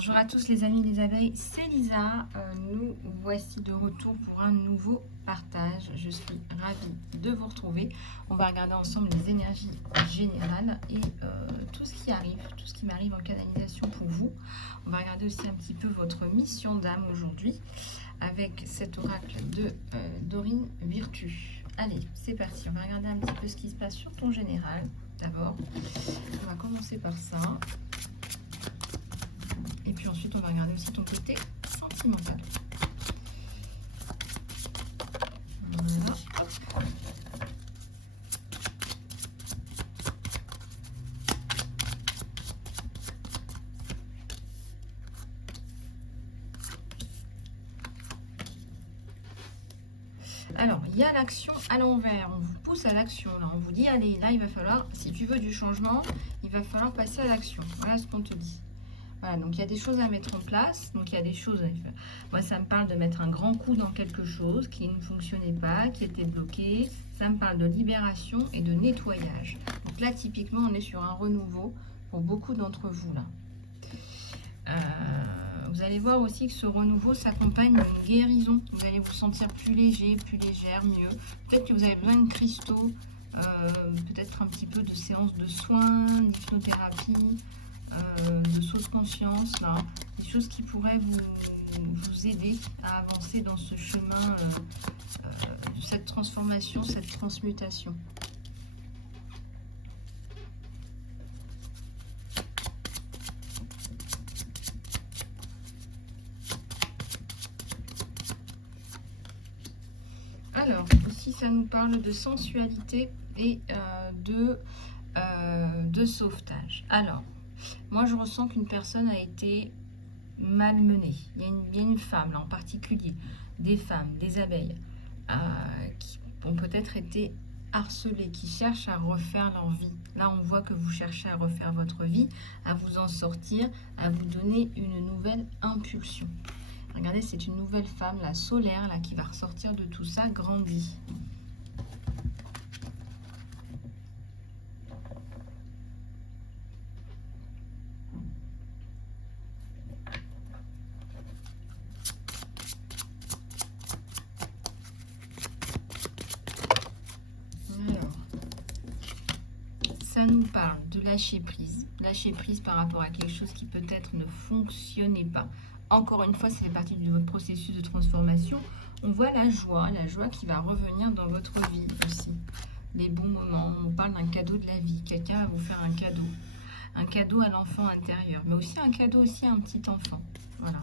Bonjour à tous les amis les abeilles, c'est Lisa. Nous voici de retour pour un nouveau partage. Je suis ravie de vous retrouver. On va regarder ensemble les énergies générales et tout ce qui arrive, tout ce qui m'arrive en canalisation pour vous. On va regarder aussi un petit peu votre mission d'âme aujourd'hui avec cet oracle de Dorine Virtue. Allez, c'est parti. On va regarder un petit peu ce qui se passe sur ton général d'abord. On va commencer par ça. Et puis ensuite, on va regarder aussi ton côté sentimental. Voilà. Hop. Alors, il y a l'action à l'envers. On vous pousse à l'action. Là, on vous dit, allez, là, il va falloir, si tu veux du changement, il va falloir passer à l'action. Voilà ce qu'on te dit. Voilà, donc il y a des choses à mettre en place. Donc il y a des choses. Moi, ça me parle de mettre un grand coup dans quelque chose qui ne fonctionnait pas, qui était bloqué. Ça me parle de libération et de nettoyage. Donc là, typiquement, on est sur un renouveau pour beaucoup d'entre vous là. Vous allez voir aussi que ce renouveau s'accompagne d'une guérison. Vous allez vous sentir plus léger, plus légère, mieux. Peut-être que vous avez besoin de cristaux, peut-être un petit peu de séances de soins, d'hypnothérapie. De saut de conscience, là, des choses qui pourraient vous aider à avancer dans ce chemin, cette transformation, cette transmutation. Alors, ici, ça nous parle de sensualité et de sauvetage. Alors, moi, je ressens qu'une personne a été malmenée. Il y a une femme, là, en particulier, des femmes, des abeilles, qui ont peut-être été harcelées, qui cherchent à refaire leur vie. Là, on voit que vous cherchez à refaire votre vie, à vous en sortir, à vous donner une nouvelle impulsion. Regardez, c'est une nouvelle femme, la solaire, là, qui va ressortir de tout ça, grandie. Ça nous parle de lâcher prise par rapport à quelque chose qui peut-être ne fonctionnait pas. Encore une fois, ça fait partie de votre processus de transformation. On voit la joie qui va revenir dans votre vie aussi. Les bons moments, on parle d'un cadeau de la vie. Quelqu'un va vous faire un cadeau à l'enfant intérieur, mais aussi un cadeau aussi à un petit enfant. Voilà.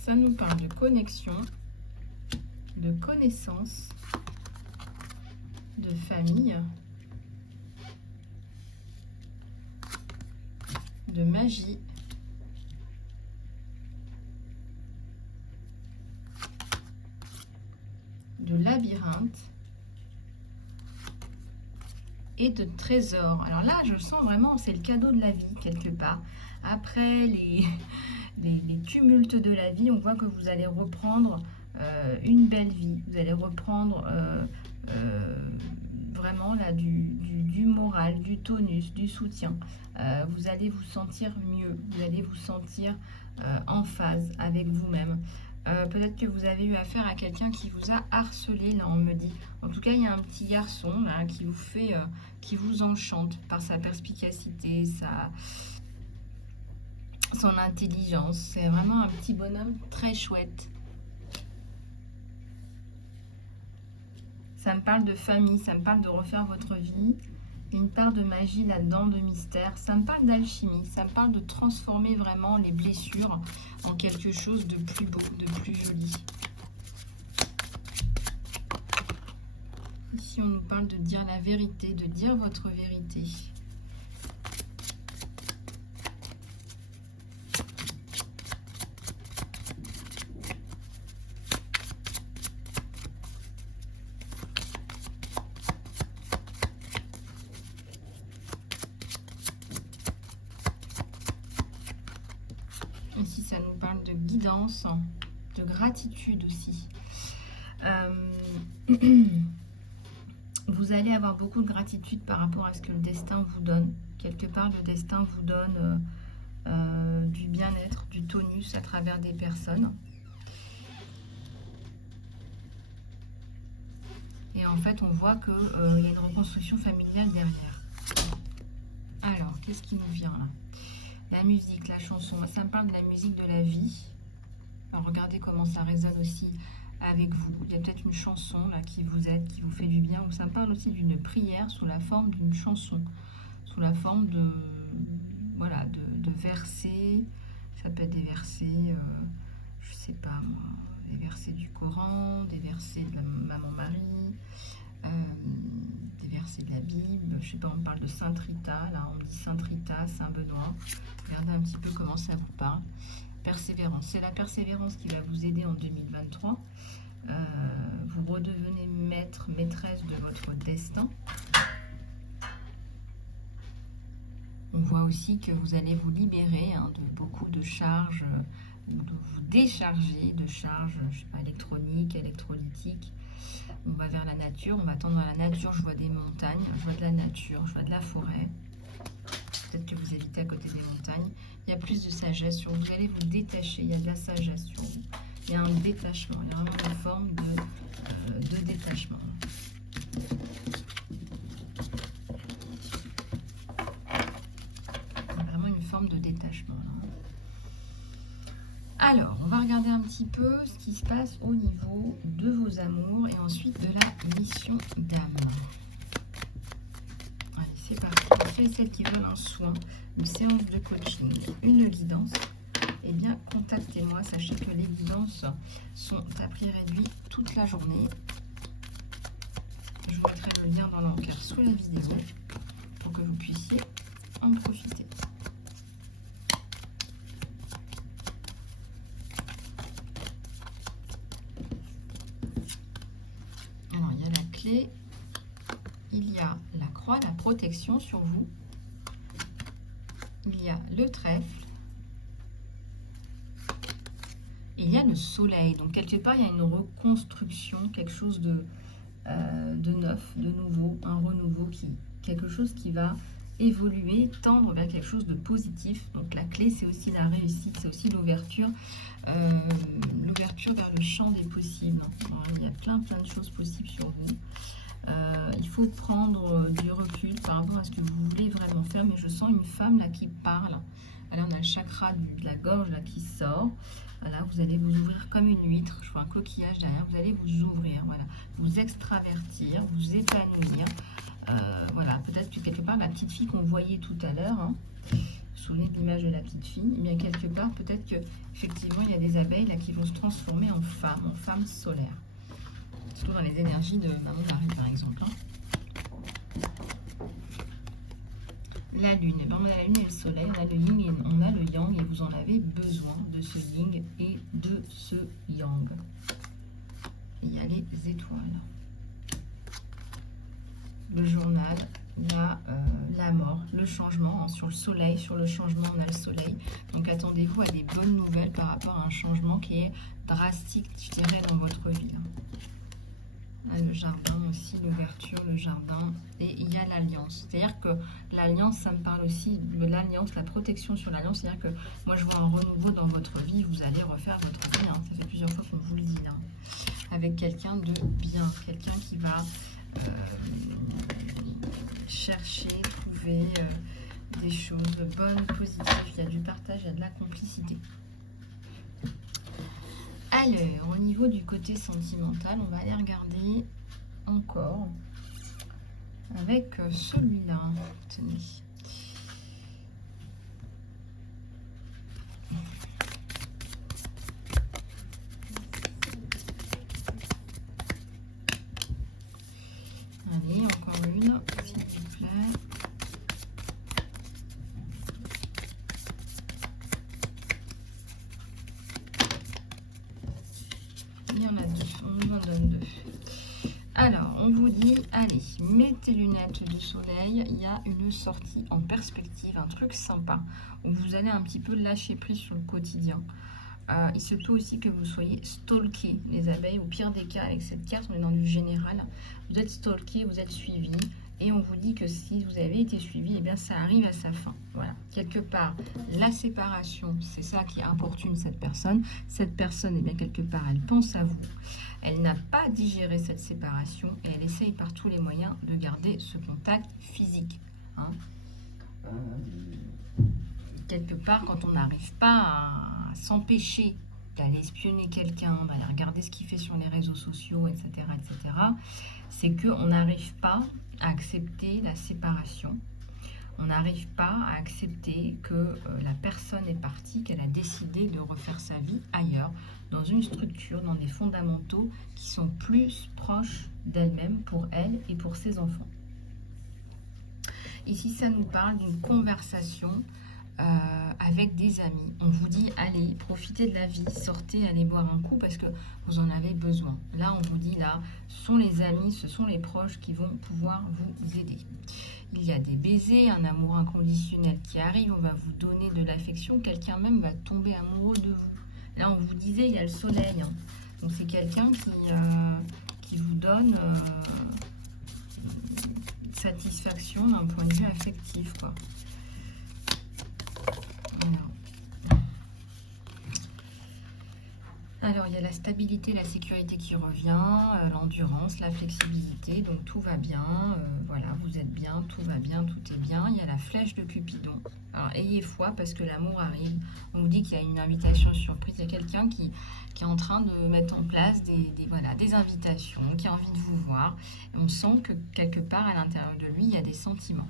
Ça nous parle de connexion, de connaissance, de famille, de magie, de labyrinthe et de trésor. Alors là, je sens vraiment, c'est le cadeau de la vie quelque part. Après les tumultes de la vie, on voit que vous allez reprendre une belle vie. Vous allez reprendre vraiment là du moral, du tonus, du soutien. Vous allez vous sentir mieux. Vous allez vous sentir en phase avec vous-même. Peut-être que vous avez eu affaire à quelqu'un qui vous a harcelé, là on me dit. En tout cas, il y a un petit garçon là qui vous fait, qui vous enchante par sa perspicacité, son intelligence. C'est vraiment un petit bonhomme très chouette. Ça me parle de famille, ça me parle de refaire votre vie. Une part de magie là-dedans, de mystère. Ça me parle d'alchimie, ça me parle de transformer vraiment les blessures en quelque chose de plus beau, de plus joli. Ici, on nous parle de dire la vérité, de dire votre vérité. guidance, de gratitude aussi. Vous allez avoir beaucoup de gratitude par rapport à ce que le destin vous donne. Quelque part, le destin vous donne du bien-être, du tonus à travers des personnes. Et en fait, on voit qu'il y a une reconstruction familiale derrière. Alors, qu'est-ce qui nous vient là? La musique, la chanson. Ça me parle de la musique de la vie. Alors, regardez comment ça résonne aussi avec vous. Il y a peut-être une chanson là qui vous aide, qui vous fait du bien. Ou ça me parle aussi d'une prière sous la forme d'une chanson. Sous la forme de, voilà, de versets. Ça peut être des versets, je sais pas moi, des versets du Coran, des versets de la Maman Marie, des versets de la Bible. Je sais pas, on parle de Sainte Rita, là on dit Sainte Rita, Saint Benoît. Regardez un petit peu comment ça vous parle. Persévérance, c'est la persévérance qui va vous aider en 2023. Vous redevenez maître, maîtresse de votre destin. On voit aussi que vous allez vous libérer de beaucoup de charges, de vous décharger de charges, je sais pas, électroniques, électrolytiques. On va vers la nature, on va tendre à la nature. Je vois des montagnes, je vois de la nature, je vois de la forêt. Peut-être que vous habitez à côté des montagnes. Il y a plus de sagesse sur vous. Vous allez vous détacher, il y a de la sagesse sur vous. Il y a un détachement, il y a vraiment une forme de détachement. De détachement là. Alors, on va regarder un petit peu ce qui se passe au niveau de vos amours et ensuite de la mission d'âme. Allez, c'est parti. Pour celles et celles qui veulent un soin, une séance de coaching, une guidance, eh bien, contactez-moi. Sachez que les guidances sont à prix réduit toute la journée. Je vous mettrai le lien dans l'encart sous la vidéo pour que vous puissiez en profiter. Il y a la croix, la protection sur vous. Il y a le trèfle. Et il y a le soleil. Donc, quelque part, il y a une reconstruction, quelque chose de neuf, de nouveau, un renouveau, quelque chose qui va évoluer, tendre vers quelque chose de positif. Donc, la clé, c'est aussi la réussite, c'est aussi l'ouverture vers le champ des possibles. Alors, il y a plein de choses possibles sur vous. Il faut prendre du recul par rapport à ce que vous voulez vraiment faire, mais je sens une femme là qui parle. Là, on a le chakra de la gorge là qui sort. Là, vous allez vous ouvrir comme une huître. Je vois un coquillage derrière. Vous allez vous ouvrir, voilà, vous extravertir, vous épanouir. Voilà, peut-être que quelque part la petite fille qu'on voyait tout à l'heure. Vous vous souvenez de l'image de la petite fille? Eh bien, quelque part, peut-être que effectivement, il y a des abeilles là qui vont se transformer en femme solaire. Surtout dans les énergies de Maman Marie, par exemple. La lune, eh bien, on a la lune et le soleil, on a le yin et on a le yang, et vous en avez besoin de ce yin et de ce yang. Et il y a les étoiles. Le journal, la mort, le changement. Sur le soleil, sur le changement, on a le soleil. Donc attendez-vous à des bonnes nouvelles par rapport à un changement qui est drastique, je dirais, dans votre vie. Le jardin aussi, l'ouverture, le jardin, et il y a l'alliance. C'est-à-dire que l'alliance, ça me parle aussi de l'alliance, la protection sur l'alliance. C'est-à-dire que moi, je vois un renouveau dans votre vie, vous allez refaire votre vie. Ça fait plusieurs fois qu'on vous le dit là. Avec quelqu'un de bien, quelqu'un qui va chercher, trouver des choses bonnes, positives. Il y a du partage, il y a de la complicité. Alors, au niveau du côté sentimental, on va aller regarder encore avec celui-là. Tenez. Allez, encore une, s'il vous plaît. Il y en a deux, on nous en donne deux. Alors, on vous dit, allez, mettez lunettes de soleil, il y a une sortie en perspective, un truc sympa, où vous allez un petit peu lâcher prise sur le quotidien. Il se peut aussi que vous soyez stalké, les abeilles. Au pire des cas, avec cette carte, on est dans du général. Vous êtes stalké, vous êtes suivi. Et on vous dit que si vous avez été suivi, eh bien ça arrive à sa fin. Voilà. Quelque part, la séparation, c'est ça qui importune cette personne. Cette personne, eh bien quelque part, elle pense à vous. Elle n'a pas digéré cette séparation et elle essaye par tous les moyens de garder ce contact physique. Hein. Quelque part, quand on n'arrive pas à s'empêcher d'aller espionner quelqu'un, d'aller regarder ce qu'il fait sur les réseaux sociaux, etc., c'est qu'on n'arrive pas à accepter la séparation. On n'arrive pas à accepter que la personne est partie, qu'elle a décidé de refaire sa vie ailleurs, dans une structure, dans des fondamentaux qui sont plus proches d'elle-même pour elle et pour ses enfants. Ici, ça nous parle d'une conversation avec des amis. On vous dit, allez, profitez de la vie, sortez, allez boire un coup parce que vous en avez besoin. Là, on vous dit, là, ce sont les amis, ce sont les proches qui vont pouvoir vous aider. Il y a des baisers, un amour inconditionnel qui arrive, on va vous donner de l'affection, quelqu'un même va tomber amoureux de vous. Là, on vous disait, il y a le soleil. Hein. Donc, c'est quelqu'un qui vous donne satisfaction d'un point de vue affectif, quoi. Alors, il y a la stabilité, la sécurité qui revient, l'endurance, la flexibilité, donc tout va bien, voilà, vous êtes bien, tout va bien, tout est bien. Il y a la flèche de Cupidon. Alors, ayez foi parce que l'amour arrive. On vous dit qu'il y a une invitation surprise, il y a quelqu'un qui est en train de mettre en place des invitations, qui a envie de vous voir. Et on sent que quelque part à l'intérieur de lui, il y a des sentiments.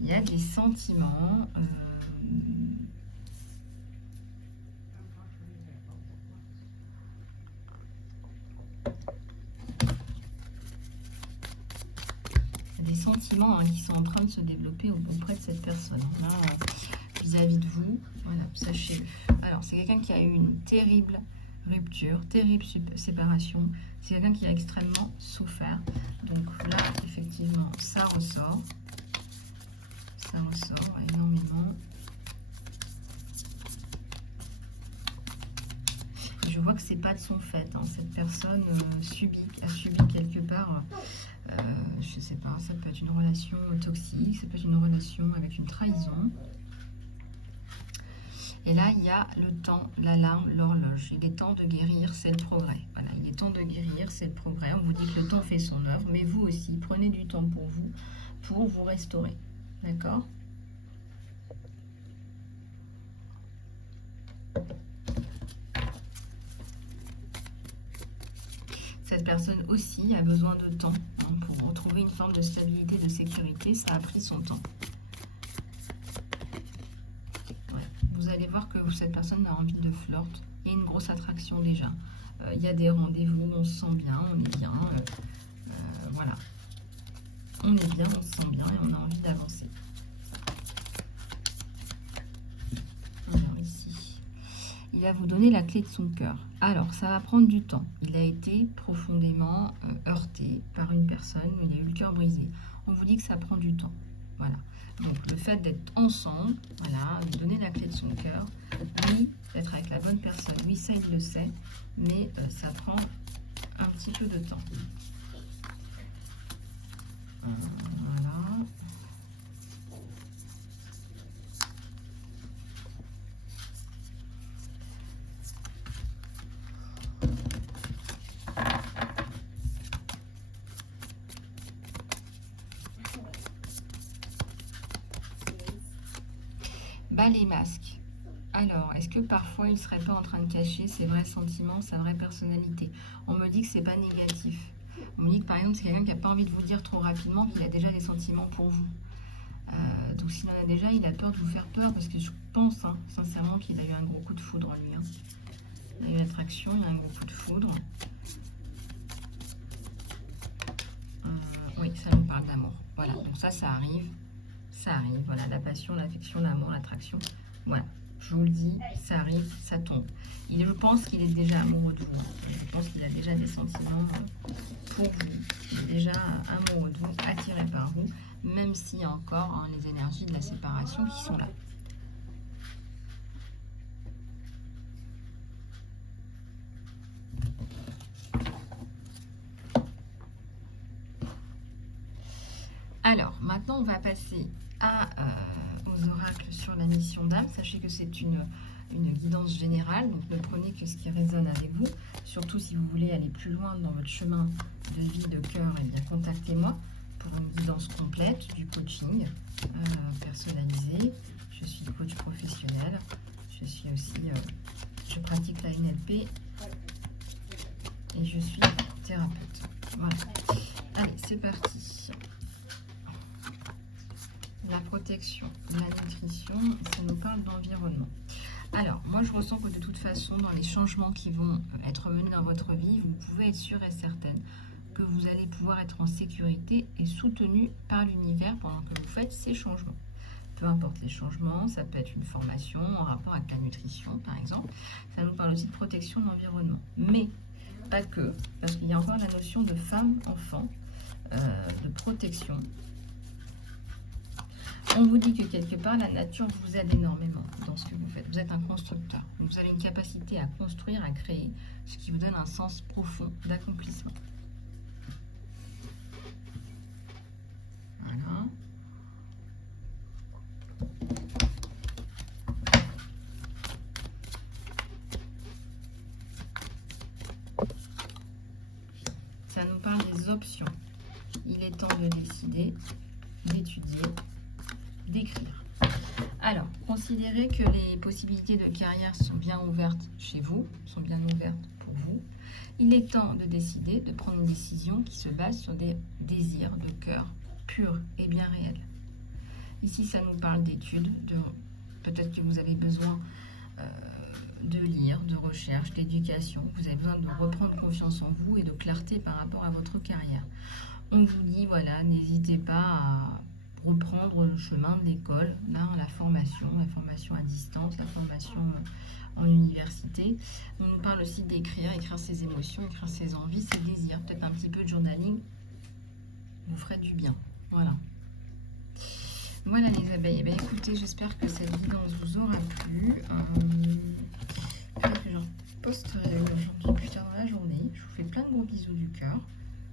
Il y a des sentiments... des sentiments qui sont en train de se développer auprès de cette personne vis-à-vis de vous. Voilà, sachez-le. Alors, c'est quelqu'un qui a eu une terrible rupture, terrible séparation. C'est quelqu'un qui a extrêmement souffert. Donc là, effectivement, ça ressort. Ça ressort énormément. Et je vois que c'est pas de son fait. Hein. Cette personne a subi quelque part... je sais pas, ça peut être une relation toxique, ça peut être une relation avec une trahison. Et là, il y a le temps, l'alarme, l'horloge. Il est temps de guérir, c'est le progrès. Voilà, il est temps de guérir, c'est le progrès. On vous dit que le temps fait son œuvre, mais vous aussi, prenez du temps pour vous restaurer. D'accord ? Cette personne aussi a besoin de temps pour retrouver une forme de stabilité, de sécurité. Ça a pris son temps. Ouais. Vous allez voir que cette personne a envie de flirt. Il y a une grosse attraction déjà. Il y a des rendez-vous, on se sent bien, on est bien. Voilà. On est bien, on se sent bien et on a envie d'avancer. Alors ici, il va vous donner la clé de son cœur. Alors, ça va prendre du temps. Il a été profondément heurté par une personne, il a eu le cœur brisé. On vous dit que ça prend du temps. Voilà. Donc, le fait d'être ensemble, voilà, de donner la clé de son cœur, oui, d'être avec la bonne personne, oui, ça, il le sait, mais ça prend un petit peu de temps. Voilà. Bas les masques. Alors, est-ce que parfois il ne serait pas en train de cacher ses vrais sentiments, sa vraie personnalité? On me dit que c'est pas négatif. On me dit que par exemple, c'est quelqu'un qui n'a pas envie de vous dire trop rapidement qu'il a déjà des sentiments pour vous. Donc s'il en a déjà, il a peur de vous faire peur parce que je pense sincèrement qu'il a eu un gros coup de foudre lui. Il y a eu une attraction, il y a un gros coup de foudre. Oui, ça nous parle d'amour. Voilà, donc ça arrive. Ça arrive, voilà, la passion, l'affection, l'amour, l'attraction. Voilà, je vous le dis, ça arrive, ça tombe. Je pense qu'il est déjà amoureux de vous. Je pense qu'il a déjà des sentiments pour vous. Il est déjà amoureux de vous, attiré par vous, même s'il y a encore les énergies de la séparation qui sont là. Maintenant, on va passer aux oracles sur la mission d'âme. Sachez que c'est une guidance générale, donc ne prenez que ce qui résonne avec vous. Surtout si vous voulez aller plus loin dans votre chemin de vie, de cœur, et bien contactez-moi pour une guidance complète, du coaching personnalisé. Je suis coach professionnel. Je suis aussi, je pratique la NLP et je suis thérapeute. Voilà. Allez, c'est parti. La protection, la nutrition, ça nous parle d'environnement. Alors, moi, je ressens que de toute façon, dans les changements qui vont être menés dans votre vie, vous pouvez être sûre et certaine que vous allez pouvoir être en sécurité et soutenu par l'univers pendant que vous faites ces changements. Peu importe les changements, ça peut être une formation en rapport avec la nutrition, par exemple. Ça nous parle aussi de protection de l'environnement. Mais pas que, parce qu'il y a encore la notion de femme, enfant, de protection. On vous dit que quelque part, la nature vous aide énormément dans ce que vous faites. Vous êtes un constructeur. Vous avez une capacité à construire, à créer, ce qui vous donne un sens profond d'accomplissement. Voilà. Ça nous parle des options. Il est temps de décider, d'étudier, d'écrire. Alors, considérez que les possibilités de carrière sont bien ouvertes chez vous, sont bien ouvertes pour vous. Il est temps de décider, de prendre une décision qui se base sur des désirs de cœur purs et bien réels. Ici, ça nous parle d'études, peut-être que vous avez besoin de lire, de recherche, d'éducation. Vous avez besoin de reprendre confiance en vous et de clarté par rapport à votre carrière. On vous dit, voilà, n'hésitez pas à reprendre le chemin de l'école, la formation à distance, la formation en université. On nous parle aussi d'écrire, écrire ses émotions, écrire ses envies, ses désirs. Peut-être un petit peu de journaling vous ferait du bien. Voilà. Voilà les abeilles. Eh bien, écoutez, j'espère que cette guidance vous aura plu. Peut-être que j'en posterai aujourd'hui plus tard dans la journée. Je vous fais plein de gros bisous du cœur.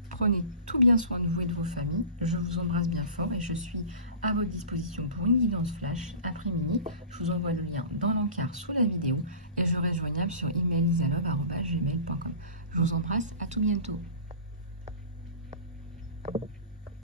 Prenez tout bien soin de vous et de vos familles. Je vous embrasse bien fort et je suis à votre disposition pour une guidance flash après-midi. Je vous envoie le lien dans l'encart sous la vidéo et je reste joignable sur email isalove@gmail.com. Je vous embrasse, à tout bientôt.